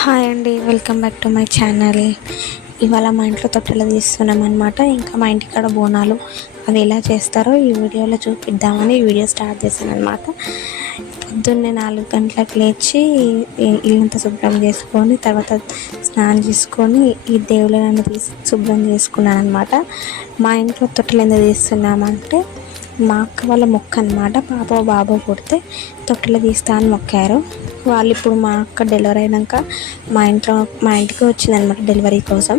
Hi అండి, welcome back to my channel. ఇవాళ మా ఇంట్లో తొట్టెలు తీస్తున్నాం అనమాట. ఇంకా మా ఇంటికాడ బోనాలు అవి ఎలా చేస్తారో ఈ వీడియోలో చూపిద్దామని ఈ వీడియో స్టార్ట్ చేశాను అనమాట. పొద్దున్నే 4 గంటలకు లేచి ఇల్లంతా శుభ్రం చేసుకొని తర్వాత స్నానం చేసుకొని ఈ దేవుళ్ళని తీసి శుభ్రం చేసుకున్నాను అనమాట. మా ఇంట్లో తొట్టెలు ఎందుకు తీస్తున్నామంటే మా అక్క వాళ్ళ మొక్క అనమాట. పాప బాబు పుడితే తొట్టెలు తీస్తా అని మొక్కారు వాళ్ళు. ఇప్పుడు మా అక్క డెలివరీ అయినాక మా ఇంటికి వచ్చిందనమాట డెలివరీ కోసం.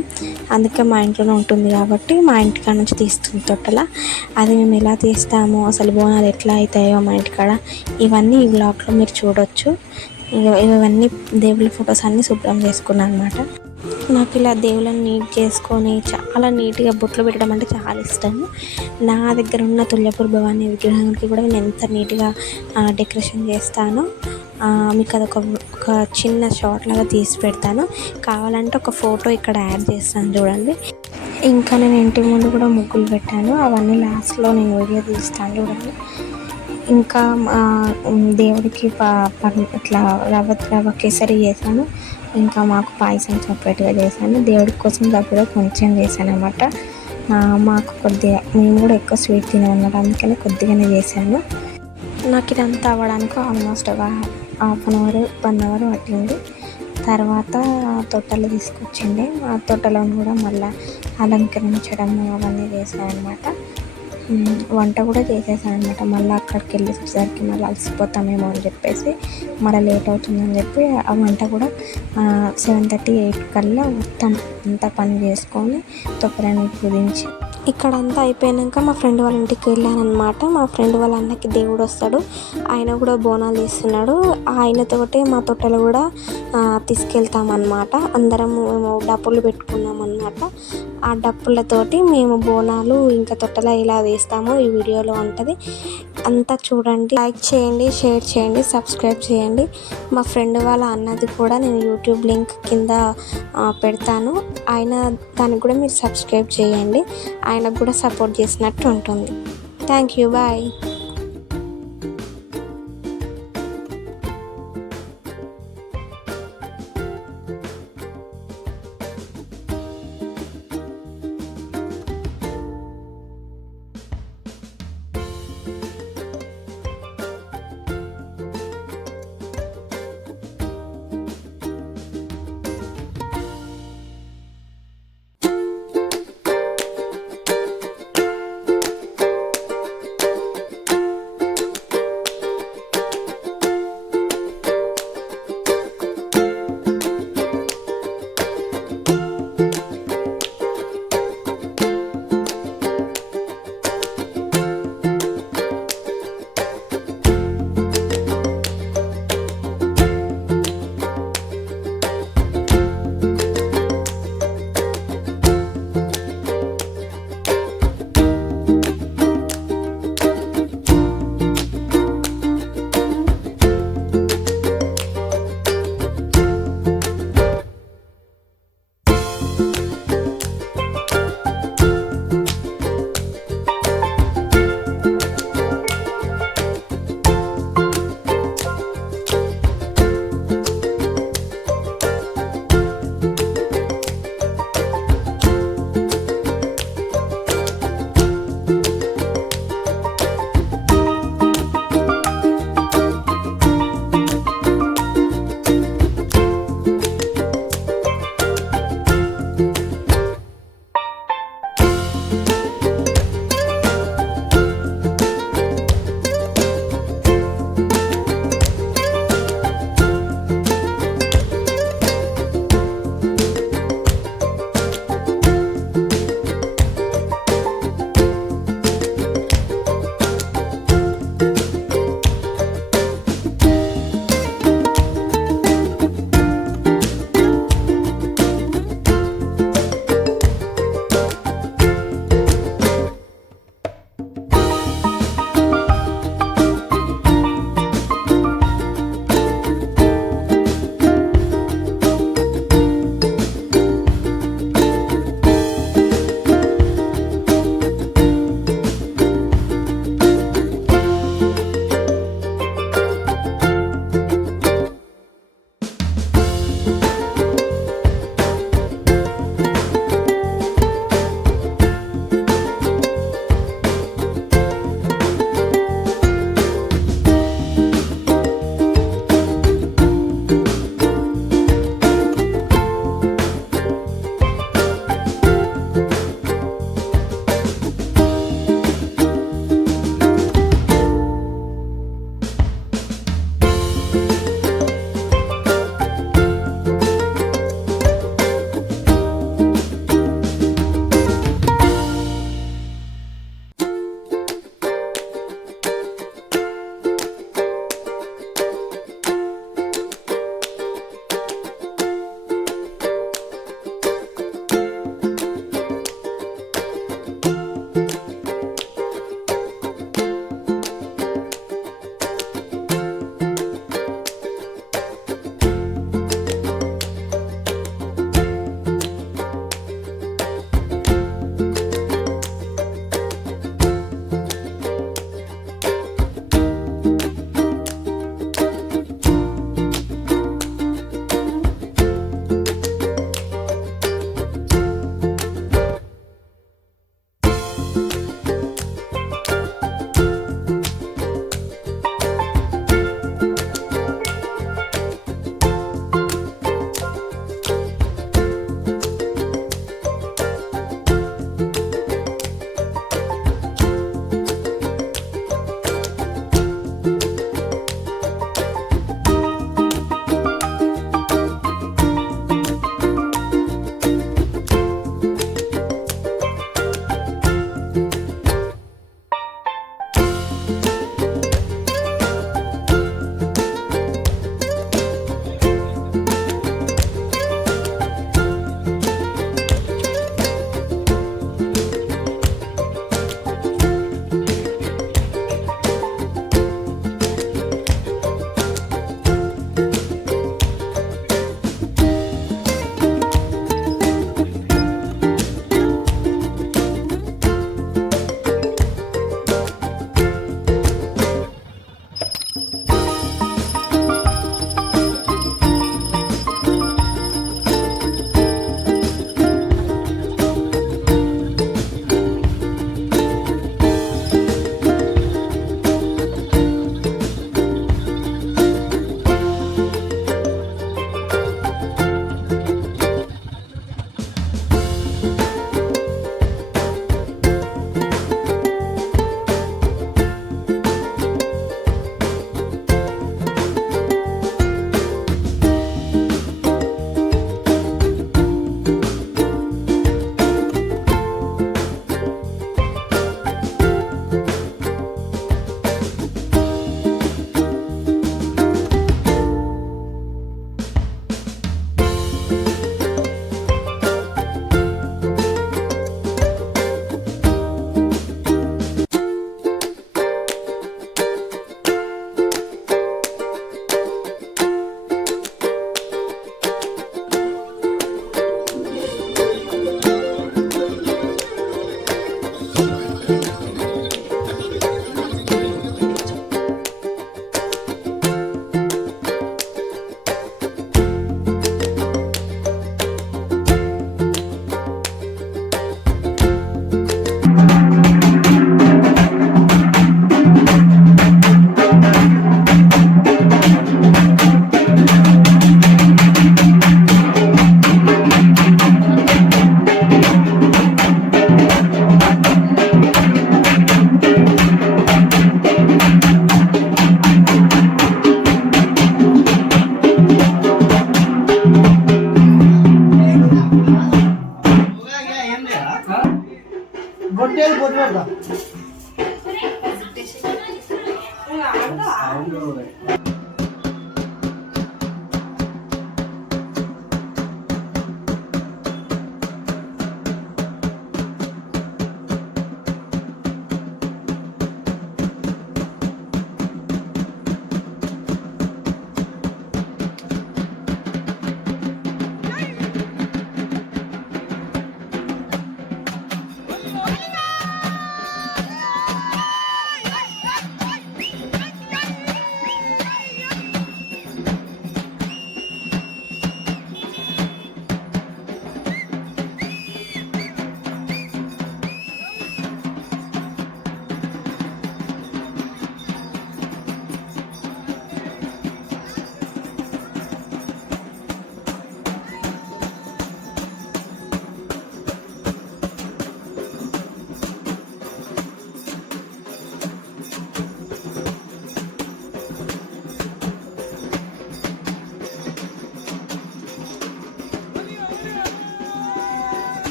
అందుకే మా ఇంట్లోనే ఉంటుంది కాబట్టి మా ఇంటికాడ నుంచి తీస్తుంది తొట్టెల. అది మేము ఎలా తీస్తామో, అసలు బోనాలు ఎట్లా అవుతాయో మా ఇంటికాడ, ఇవన్నీ ఈ బ్లాగ్లో మీరు చూడొచ్చు. ఇవన్నీ దేవుళ్ళ ఫొటోస్ అన్నీ శుభ్రం చేసుకున్నాను అనమాట. నాకు ఇలా దేవుళ్ళని నీట్ చేసుకొని చాలా నీట్గా బొట్లు పెట్టడం అంటే చాలా ఇష్టము. నా దగ్గర ఉన్న తుల్యపూర్ భవానీ విగ్రహానికి కూడా నేను ఎంత నీట్గా డెకరేషన్ చేస్తానో మీకు అదొక ఒక చిన్న షార్ట్ లాగా తీసి పెడతాను. కావాలంటే ఒక ఫోటో ఇక్కడ యాడ్ చేస్తాను చూడండి. ఇంకా నేను ఇంటి ముందు కూడా ముగ్గులు పెట్టాను, అవన్నీ లాస్ట్లో నేను వీడియో తీస్తాను చూడండి. ఇంకా దేవుడికి ఇట్లా రవ్వ కేసరి చేశాను. ఇంకా మాకు పాయసం సపరేట్గా చేశాను. దేవుడి కోసం సపరేట్గా కొంచెం చేశాను అనమాట. మాకు కొద్దిగా, మేము కూడా ఎక్కువ స్వీట్ తినమన్నమాట, అందుకని కొద్దిగానే చేశాను. నాకు ఇదంతా అవ్వడానికి ఆల్మోస్ట్ ఒక హాఫ్ అన్ అవర్ 1 అవర్ పట్టింది. తర్వాత తొట్టెలు తీసుకొచ్చిండే, ఆ తొట్టెలను కూడా మళ్ళీ అలంకరించడం అవన్నీ చేశాను అనమాట. వంట కూడా చేసేసాను అనమాట. మళ్ళీ అక్కడికి వెళ్ళేసరికి మళ్ళీ అలసిపోతామేమో అని చెప్పేసి, మళ్ళీ లేట్ అవుతుందని చెప్పి ఆ వంట కూడా 7:30, 8 కల్లా మొత్తం అంతా పని చేసుకొని తొట్టెలను పూజించి ఇక్కడ అంతా అయిపోయాక మా ఫ్రెండ్ వాళ్ళ ఇంటికి వెళ్ళాను అనమాట. మా ఫ్రెండ్ వాళ్ళ అన్నకి దేవుడు వస్తాడు, ఆయన కూడా బోనాలు తీస్తున్నాడు. ఆయనతోటే మా తొట్టెలు కూడా తీసుకెళ్తామన్నమాట. అందరం మేము డప్పులు పెట్టుకున్నాం అనమాట. ఆ డప్పులతోటి మేము బోనాలు ఇంకా తొట్టెలు ఇలా వేస్తాము. ఈ వీడియోలో ఉంటుంది అంతా చూడండి. లైక్ చేయండి, షేర్ చేయండి, సబ్స్క్రైబ్ చేయండి. మా ఫ్రెండ్ వాళ్ళ అన్నది కూడా నేను యూట్యూబ్ లింక్ కింద పెడతాను, దానికి కూడా మీరు సబ్స్క్రైబ్ చేయండి. ఆయనకు కూడా సపోర్ట్ చేసినట్టు ఉంటుంది. Thank you, bye.